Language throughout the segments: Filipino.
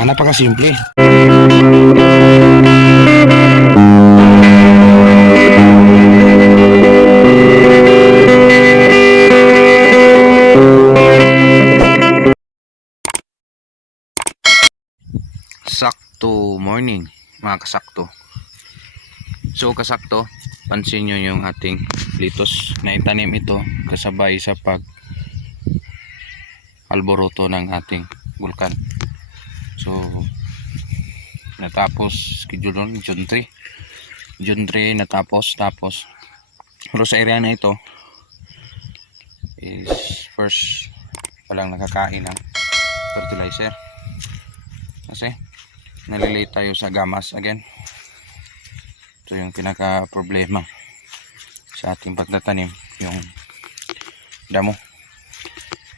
Napakasimple. Sakto morning mga kasakto. So kasakto, pansin nyo yung ating litos na itanim ito kasabay sa pag alboroto ng ating bulkan. So natapos schedule nun June 3 natapos. Pero sa area na ito is first walang nakakain ng fertilizer kasi nalilate tayo sa gamas again. Ito yung pinaka problema sa ating pagtatanim, yung damo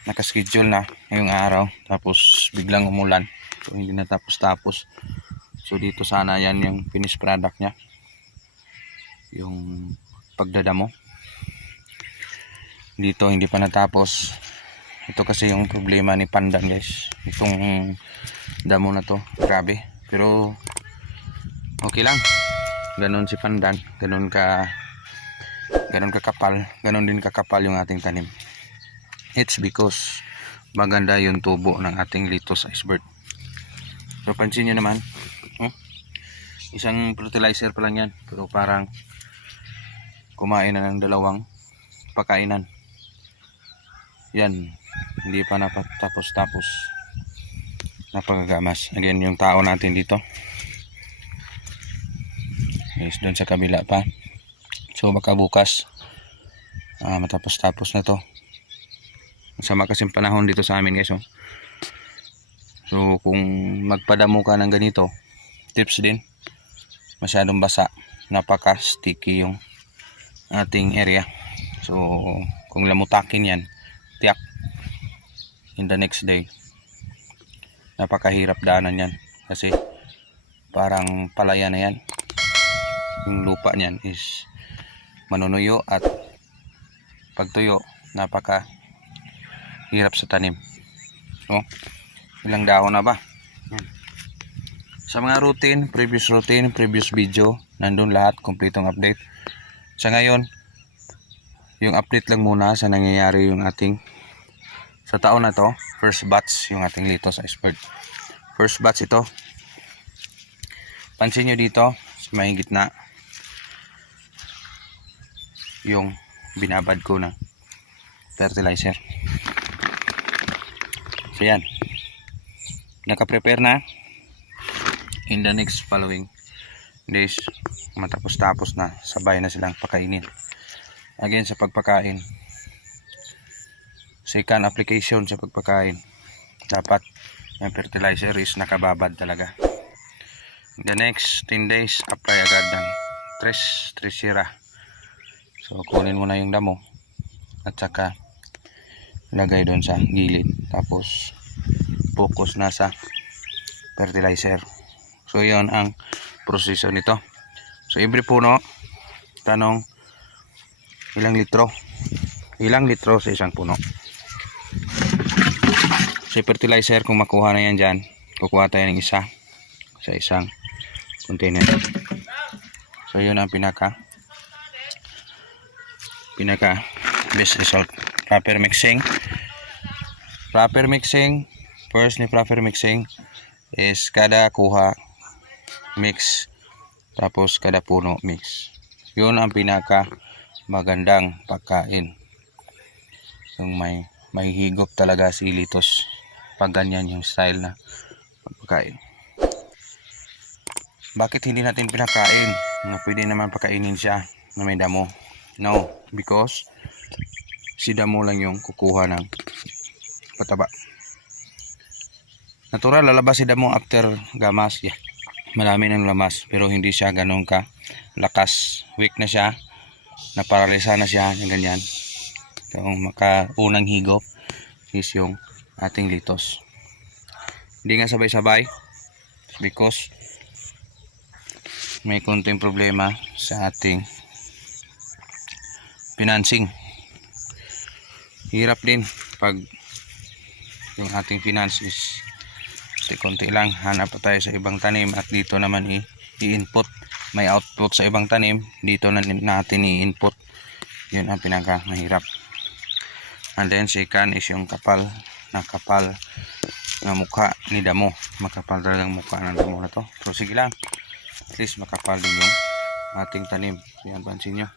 nakaschedule na ngayong araw tapos biglang umulan, so hindi natapos. So dito sana yan yung finished product nya, yung pagdadamo. Dito hindi pa natapos. Ito kasi yung problema ni Pandan guys, itong damo na to, grabe. Pero okay lang, ganon si Pandan, ganon kakapal, ganon din kakapal yung ating tanim. It's because maganda yung tubo ng ating Litos Iceberg. So pansin nyo naman, isang fertilizer pa lang yan, pero parang kumain na ng dalawang pakainan. Yan, hindi pa napatapos. Napakagamas. Again, yung tao natin dito is doon sa kabila pa. So baka bukas matapos na to. Masama kasing panahon dito sa amin guys. So kung magpadamo ka ng ganito, tips din, masyadong basa, napaka sticky yung ating area. So kung lamutakin yan, tiyak in the next day napakahirap daanan yan kasi parang palaya na yan. Yung lupa niyan is manunuyo at pagtuyo napaka hirap sa tanim. Ilang dahon na ba? Sa mga previous video, nandun lahat, kompletong update. Sa ngayon, yung update lang muna sa nangyayari yung ating sa taon na to, first batch yung ating Litos Iceberg. First batch ito. Pansin nyo dito sa may gitna yung binabad ko na fertilizer. So yan, naka-prepare na. In the next following days, matapos na, sabay na silang pakainin. Again, sa pagpakain, second application sa pagpakain, dapat yung fertilizer is nakababad talaga. The next 10 days, apply agad ng tresira. So kunin mo na yung damo at saka lagay doon sa gilid, tapos focus na sa fertilizer. So yon ang proseso nito. So every puno, tanong ilang litro sa isang puno. Sa fertilizer, kung makuha na yan dyan, kukuha tayo ng isa sa isang container. So yun ang pinaka best result. Proper mixing, first ni proper mixing is kada kuha mix, tapos kada puno mix. Yun ang pinaka magandang pagkain. Yung may higop talaga si Litos pag ganyan yung style na pagkain. Bakit hindi natin pinakain na pwede naman pakainin siya na may damo? No, because si damo lang yung kukuha ng pataba. Natural, lalabas si damo after gamas. Yeah, marami ng lamas, pero hindi siya ganun ka lakas. Weak na siya, naparalisa na siya, yung ganyan. Yung makaunang higop is yung ating Litos. Hindi nga sabay-sabay because may konting problema sa ating financing. Hirap din pag yung ating finance is konti lang, hanap pa tayo sa ibang tanim at dito naman i-input. May output sa ibang tanim, dito na natin i-input. Yun ang pinaka mahirap. And then second is yung kapal na mukha ni damo. Makapal talagang mukha ng damo na to. So sige lang, at least makapal din yung ating tanim. Yan, pansin nyo.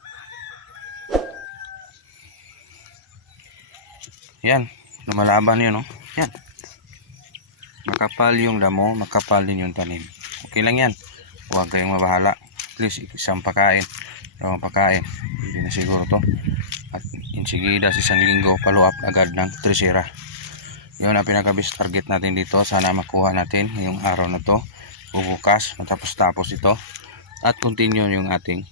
Yan, lumalaban yun, no? Yan. Makapal yung damo, makapal din yung tanim. Okay lang yan. Huwag kayong mabahala. At least isang pakain. Dalawang pakain. Hindi na siguro to. At insigida sa isang linggo, follow up agad ng trisera. Yun ang pinaka-best target natin dito. Sana makuha natin yung araw na to. Bubukas, matapos-tapos ito. At continue yung ating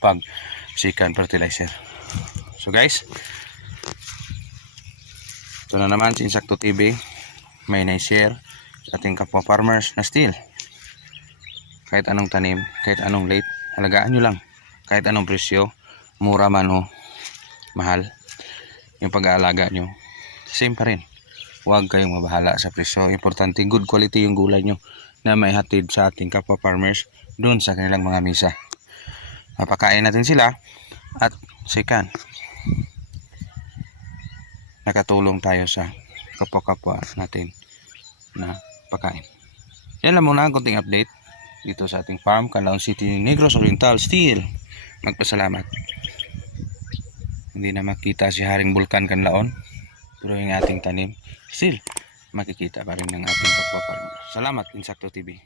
pag-second fertilizer. So guys, ito na naman si Insakto TV. May na-share sa ating kapwa farmers na still kahit anong tanim, kahit anong late, halagaan nyo lang. Kahit anong presyo, mura man o mahal, yung pag-aalaga nyo same pa rin. Huwag kayong mabahala sa presyo. Importante good quality yung gulay nyo na may hatid sa ating kapwa farmers dun sa kanilang mga misa. Mapakain natin sila at second, nakatulong tayo sa kapwa-kapwa natin na pakain. Yan lang muna ang konting update dito sa ating farm, Canlaon City, Negros Oriental. Still magpasalamat, hindi na makita si Haring Bulkan Canlaon, pero yung ating tanim still makikita pa rin ng ating kapwa farmer. Salamat Insakto TV.